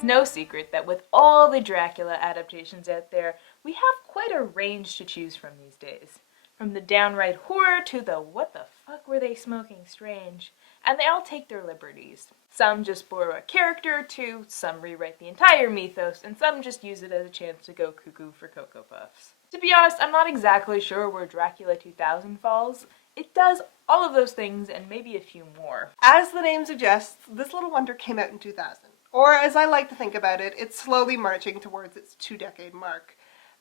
It's no secret that with all the Dracula adaptations out there, we have quite a range to choose from these days. From the downright horror to the what the fuck were they smoking strange. And they all take their liberties. Some just borrow a character or two, some rewrite the entire mythos, and some just use it as a chance to go cuckoo for Cocoa Puffs. To be honest, I'm not exactly sure where Dracula 2000 falls. It does all of those things and maybe a few more. As the name suggests, this little wonder came out in 2000. Or as I like to think about it, it's slowly marching towards its 2-decade mark.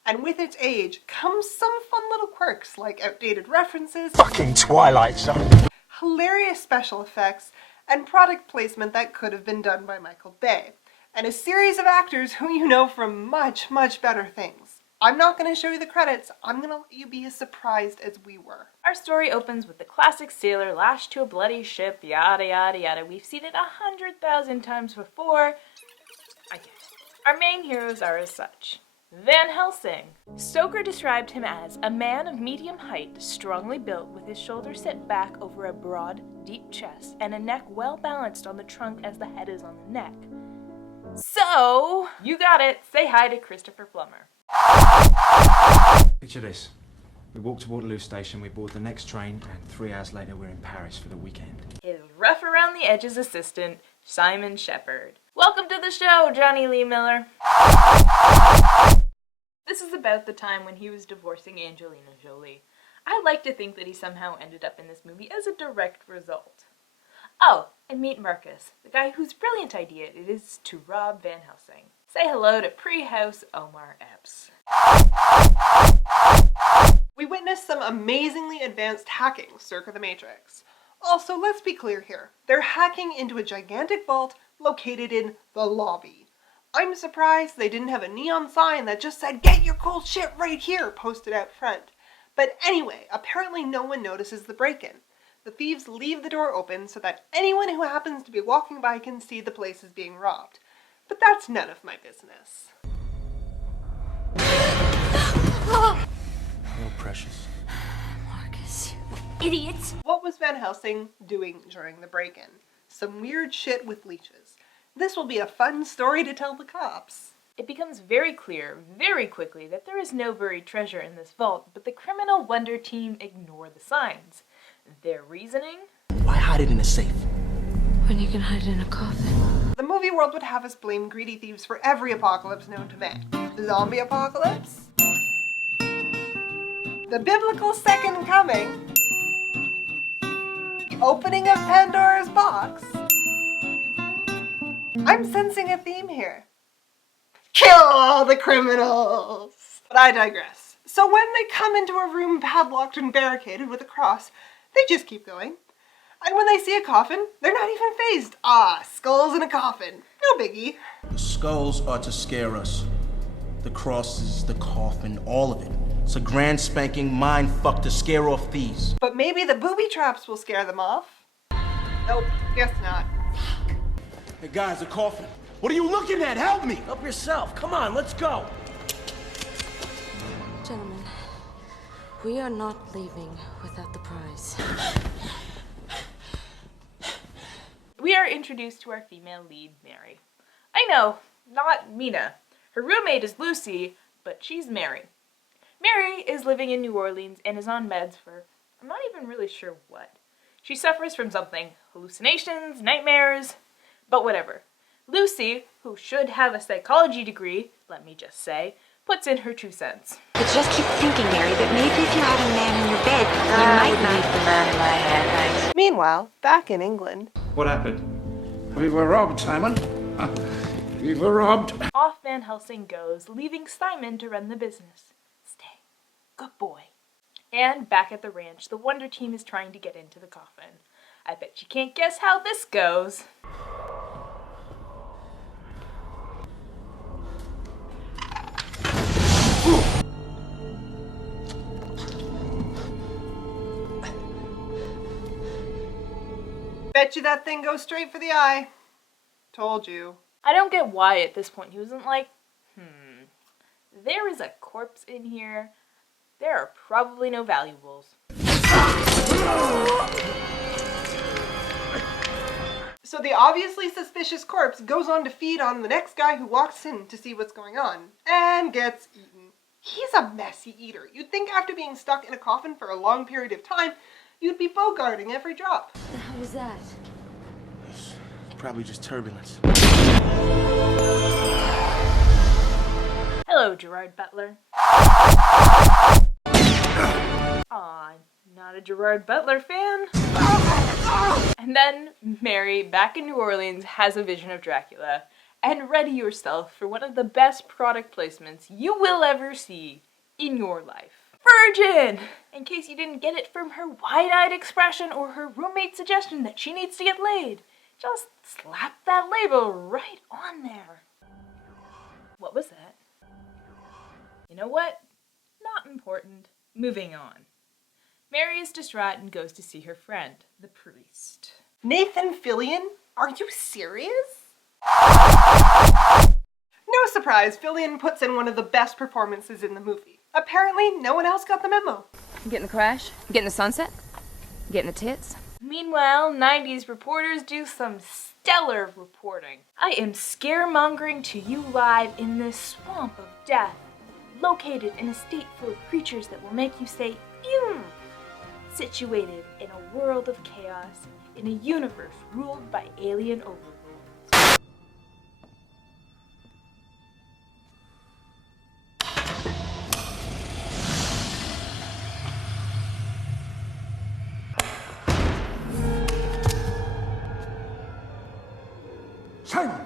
And with its age comes some fun little quirks like outdated references, Fucking Twilight Zone, hilarious special effects, and product placement that could have been done by Michael Bay, and a series of actors who you know from much, much better things. I'm not going to show you the credits, I'm going to let you be as surprised as we were. Our story opens with the classic sailor lashed to a bloody ship, yada yada yada. We've seen it 100,000 times before. I guess. Our main heroes are as such. Van Helsing. Stoker described him as a man of medium height, strongly built with his shoulders set back over a broad, deep chest and a neck well balanced on the trunk as the head is on the neck. So, you got it. Say hi to Christopher Plummer. Picture this. We walk to Waterloo Station, we board the next train, and 3 hours later we're in Paris for the weekend. His rough around the edges assistant, Simon Shepherd. Welcome to the show, Jonny Lee Miller. This is about the time when he was divorcing Angelina Jolie. I like to think that he somehow ended up in this movie as a direct result. Oh, and meet Marcus, the guy whose brilliant idea it is to rob Van Helsing. Say hello to pre-house Omar Epps. We witnessed some amazingly advanced hacking circa the Matrix. Also, let's be clear here. They're hacking into a gigantic vault located in the lobby. I'm surprised they didn't have a neon sign that just said, "Get your cool shit right here," posted out front. But anyway, apparently no one notices the break-in. The thieves leave the door open so that anyone who happens to be walking by can see the place is being robbed. But that's none of my business. oh precious. Marcus, you idiots! What was Van Helsing doing during the break-in? Some weird shit with leeches. This will be a fun story to tell the cops. It becomes very clear, very quickly, that there is no buried treasure in this vault, but the criminal wonder team ignore the signs. Their reasoning? Why hide it in a safe? When you can hide it in a coffin. The movie world would have us blame greedy thieves for every apocalypse known to man. Zombie apocalypse? The biblical second coming? The opening of Pandora's box? I'm sensing a theme here. Kill all the criminals! But I digress. So when they come into a room padlocked and barricaded with a cross, they just keep going. And when they see a coffin, they're not even fazed. Ah, skulls in a coffin. No biggie. The skulls are to scare us. The crosses, the coffin, all of it. It's a grand spanking mind fuck to scare off thieves. But maybe the booby traps will scare them off. Nope, guess not. Hey guys, a coffin. What are you looking at? Help me! Help yourself. Come on, let's go. Gentlemen, we are not leaving without the prize. We are introduced to our female lead, Mary. I know, not Mina. Her roommate is Lucy, but she's Mary. Mary is living in New Orleans and is on meds for, I'm not even really sure what. She suffers from something, hallucinations, nightmares, but whatever. Lucy, who should have a psychology degree, let me just say, puts in her 2 cents. But just keep thinking, Mary, that maybe if you had a man in your bed, you might not. The man in my head, right? Meanwhile, back in England. What happened? We were robbed, Simon. We were robbed. Off Van Helsing goes, leaving Simon to run the business. Stay. Good boy. And back at the ranch, the Wonder Team is trying to get into the coffin. I bet you can't guess how this goes. Bet you that thing goes straight for the eye. Told you. I don't get why at this point he wasn't like, there is a corpse in here. There are probably no valuables. So the obviously suspicious corpse goes on to feed on the next guy who walks in to see what's going on, and gets eaten. He's a messy eater. You'd think after being stuck in a coffin for a long period of time, you'd be bogarting every drop. What the hell was that? It's probably just turbulence. Hello, Gerard Butler. Aw, not a Gerard Butler fan. And then Mary, back in New Orleans, has a vision of Dracula. And ready yourself for one of the best product placements you will ever see in your life. Virgin! In case you didn't get it from her wide-eyed expression or her roommate's suggestion that she needs to get laid. Just slap that label right on there. What was that? You know what? Not important. Moving on. Mary is distraught and goes to see her friend, the priest. Nathan Fillion? Are you serious? No surprise, Fillion puts in one of the best performances in the movie. Apparently, no one else got the memo. You getting the crash? You getting the sunset? You getting the tits? Meanwhile, 90s reporters do some stellar reporting. I am scaremongering to you live in this swamp of death, located in a state full of creatures that will make you say, ew! Situated in a world of chaos, in a universe ruled by alien overlords. Simon,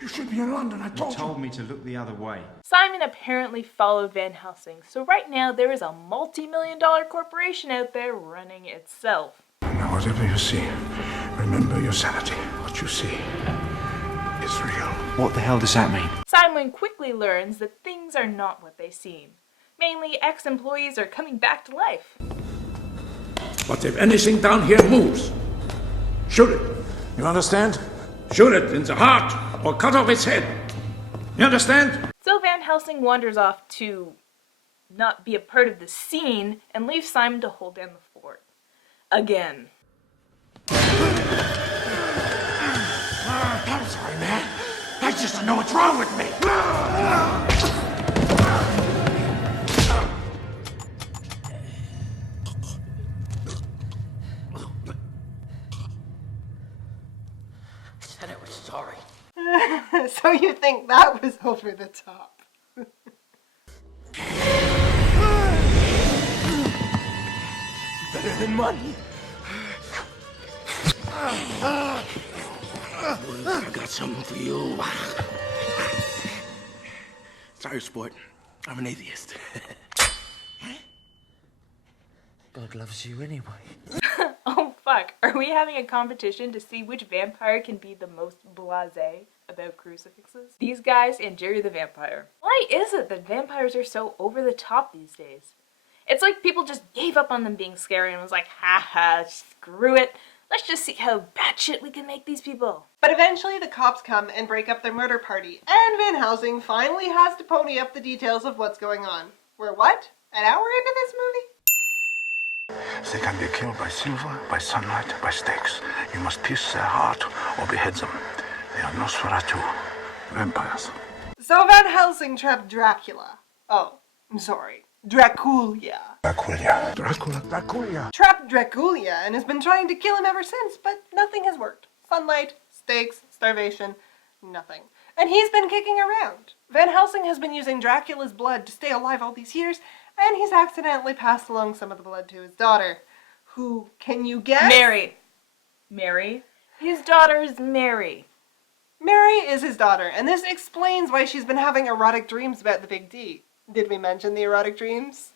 you should be in London, I You told you. told me to look the other way. Simon apparently followed Van Helsing, so right now there is a multi-million-dollar corporation out there running itself. Now, whatever you see, remember your sanity. What you see is real. What the hell does that mean? Simon quickly learns that things are not what they seem. Mainly, ex-employees are coming back to life. But if anything down here moves, shoot it. You understand? Shoot it in the heart or cut off its head. You understand? So Van Helsing wanders off to not be a part of the scene and leaves Simon to hold down the fort. Again. I'm sorry, man. I just don't know what's wrong with me. Said I was sorry. So you think that was over the top? Better than money. I got something for you. Sorry, sport. I'm an atheist. God loves you anyway. Oh fuck, are we having a competition to see which vampire can be the most blasé about crucifixes? These guys and Jerry the Vampire. Why is it that vampires are so over the top these days? It's like people just gave up on them being scary and was like, haha, screw it. Let's just see how batshit we can make these people. But eventually the cops come and break up their murder party, and Van Helsing finally has to pony up the details of what's going on. We're what? An hour into this movie? They can be killed by silver, by sunlight, by stakes. You must pierce their heart or behead them. They are Nosferatu, vampires. So Van Helsing trapped Dracula. Oh, I'm sorry. Dracula. Dracula. Dracula. Trapped Dracula and has been trying to kill him ever since, but nothing has worked. Sunlight, stakes, starvation, nothing. And he's been kicking around. Van Helsing has been using Dracula's blood to stay alive all these years, and he's accidentally passed along some of the blood to his daughter. Who, can you guess? Mary. Mary? His daughter is Mary. Mary is his daughter, and this explains why she's been having erotic dreams about the Big D. Did we mention the erotic dreams?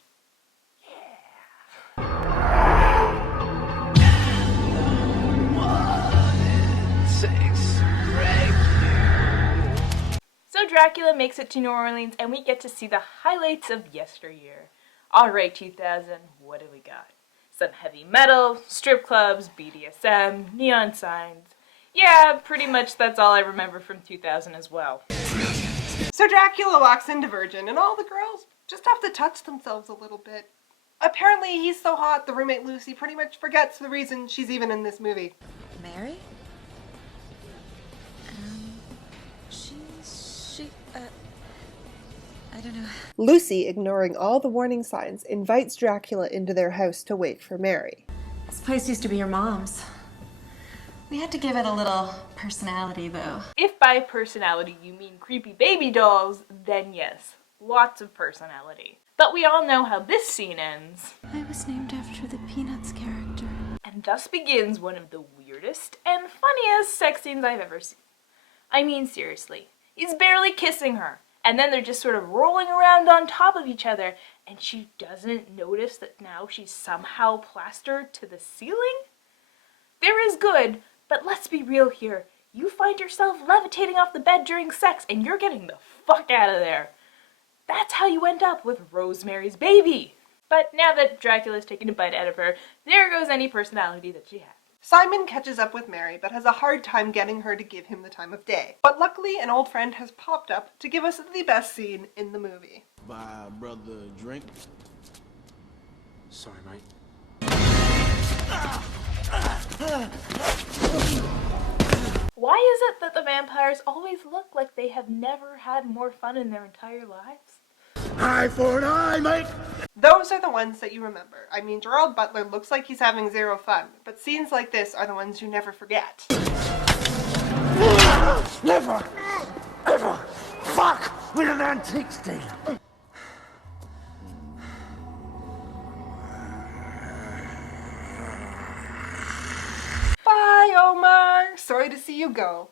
So Dracula makes it to New Orleans and we get to see the highlights of yesteryear. Alright 2000, what do we got? Some heavy metal, strip clubs, BDSM, neon signs. Yeah, pretty much that's all I remember from 2000 as well. So Dracula walks into Virgin, and all the girls just have to touch themselves a little bit. Apparently he's so hot, the roommate Lucy pretty much forgets the reason she's even in this movie. Mary? I don't know. Lucy, ignoring all the warning signs, invites Dracula into their house to wait for Mary. This place used to be your mom's. We had to give it a little personality, though. If by personality you mean creepy baby dolls, then yes, lots of personality. But we all know how this scene ends. I was named after the Peanuts character. And thus begins one of the weirdest and funniest sex scenes I've ever seen. I mean, seriously, he's barely kissing her, and then they're just sort of rolling around on top of each other, and she doesn't notice that now she's somehow plastered to the ceiling? There is good, but let's be real here. You find yourself levitating off the bed during sex, and you're getting the fuck out of there. That's how you end up with Rosemary's Baby. But now that Dracula's taken a bite out of her, there goes any personality that she had. Simon catches up with Mary, but has a hard time getting her to give him the time of day. But luckily, an old friend has popped up to give us the best scene in the movie. Buy a brother a drink. Sorry, mate. Why is it that the vampires always look like they have never had more fun in their entire lives? Eye for an eye, mate! Those are the ones that you remember. I mean, Gerard Butler looks like he's having zero fun, but scenes like this are the ones you never forget. Never, ever fuck with an antique dealer. Bye, Omar! Sorry to see you go.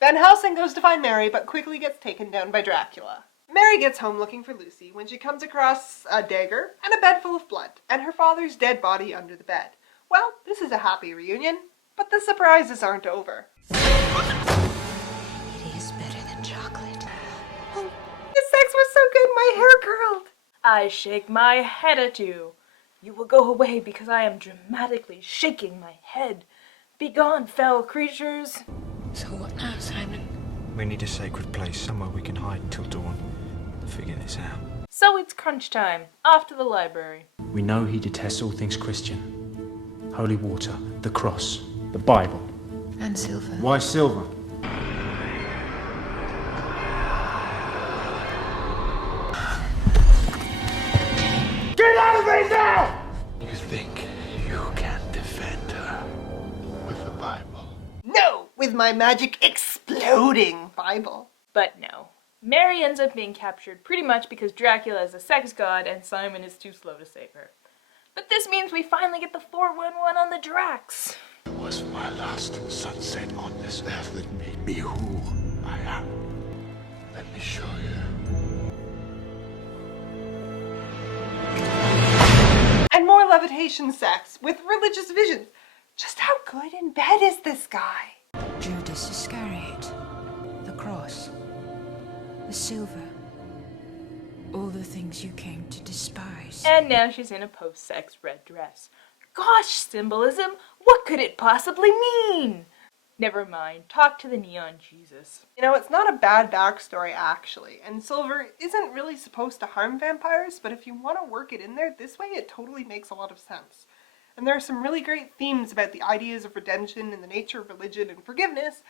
Van Helsing goes to find Mary, but quickly gets taken down by Dracula. Mary gets home looking for Lucy when she comes across a dagger and a bed full of blood, and her father's dead body under the bed. Well, this is a happy reunion, but the surprises aren't over. It is better than chocolate. Oh, the sex was so good, my hair curled. I shake my head at you. You will go away because I am dramatically shaking my head. Begone, fell creatures. So what now, Simon? We need a sacred place, somewhere we can hide until dawn. Figure this out. So it's crunch time. Off to the library. We know he detests all things Christian. Holy water, the cross, the Bible. And silver. Why silver? Get out of me now! You think you can defend her with the Bible? No, with my magic exploding Bible. But no. Mary ends up being captured pretty much because Dracula is a sex god and Simon is too slow to save her. But this means we finally get the 411 on the Drax. It was my last sunset on this earth that made me who I am. Let me show you. And more levitation sex with religious visions. Just how good in bed is this guy? Judas Iscariot. The cross. The silver. All the things you came to despise. And now she's in a post-sex red dress. Gosh, symbolism! What could it possibly mean? Never mind, talk to the neon Jesus. You know, it's not a bad backstory, actually. And silver isn't really supposed to harm vampires, but if you want to work it in there this way, it totally makes a lot of sense. And there are some really great themes about the ideas of redemption and the nature of religion and forgiveness,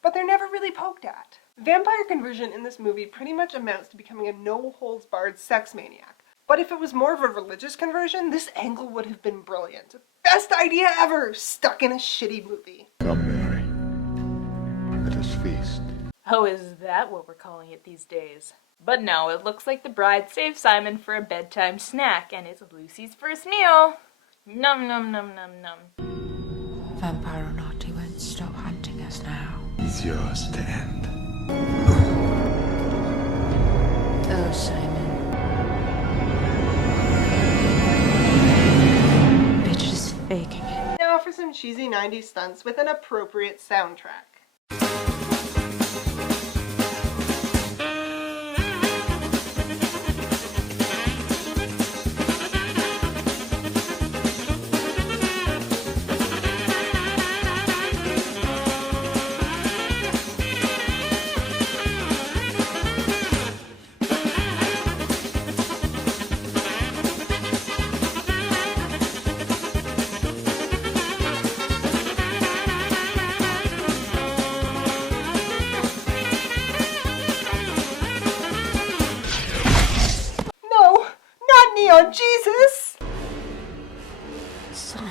but they're never really poked at. Vampire conversion in this movie pretty much amounts to becoming a no-holds-barred sex maniac. But if it was more of a religious conversion, this angle would have been brilliant. Best idea ever, stuck in a shitty movie. Come, Mary. Let us feast. Oh, is that what we're calling it these days? But no, it looks like the bride saved Simon for a bedtime snack, and it's Lucy's first meal. Num num num num num. Vampire or not, he won't stop hunting us now. It's yours to end. Oh, Simon. Bitch is faking it. Now for some cheesy 90s stunts with an appropriate soundtrack. Neon Jesus! Son,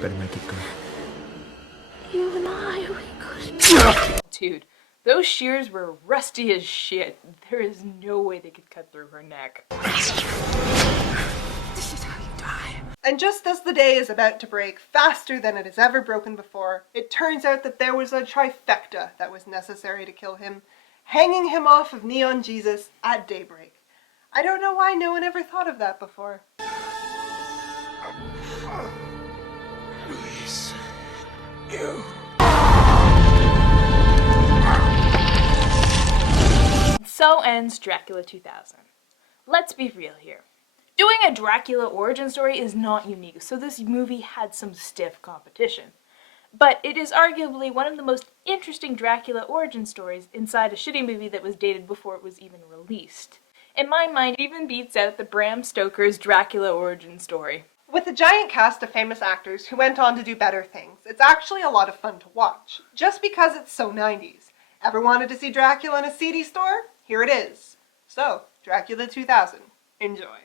Better make it good. you and I, we could... Dude, those shears were rusty as shit. There is no way they could cut through her neck. This is how you die. And just as the day is about to break, faster than it has ever broken before, it turns out that there was a trifecta that was necessary to kill him, hanging him off of Neon Jesus at daybreak. I don't know why no one ever thought of that before. Please. You. So ends Dracula 2000. Let's be real here. Doing a Dracula origin story is not unique, so this movie had some stiff competition. But it is arguably one of the most interesting Dracula origin stories inside a shitty movie that was dated before it was even released. In my mind, it even beats out the Bram Stoker's Dracula origin story. With a giant cast of famous actors who went on to do better things, it's actually a lot of fun to watch, just because it's so 90s. Ever wanted to see Dracula in a CD store? Here it is. So, Dracula 2000. Enjoy.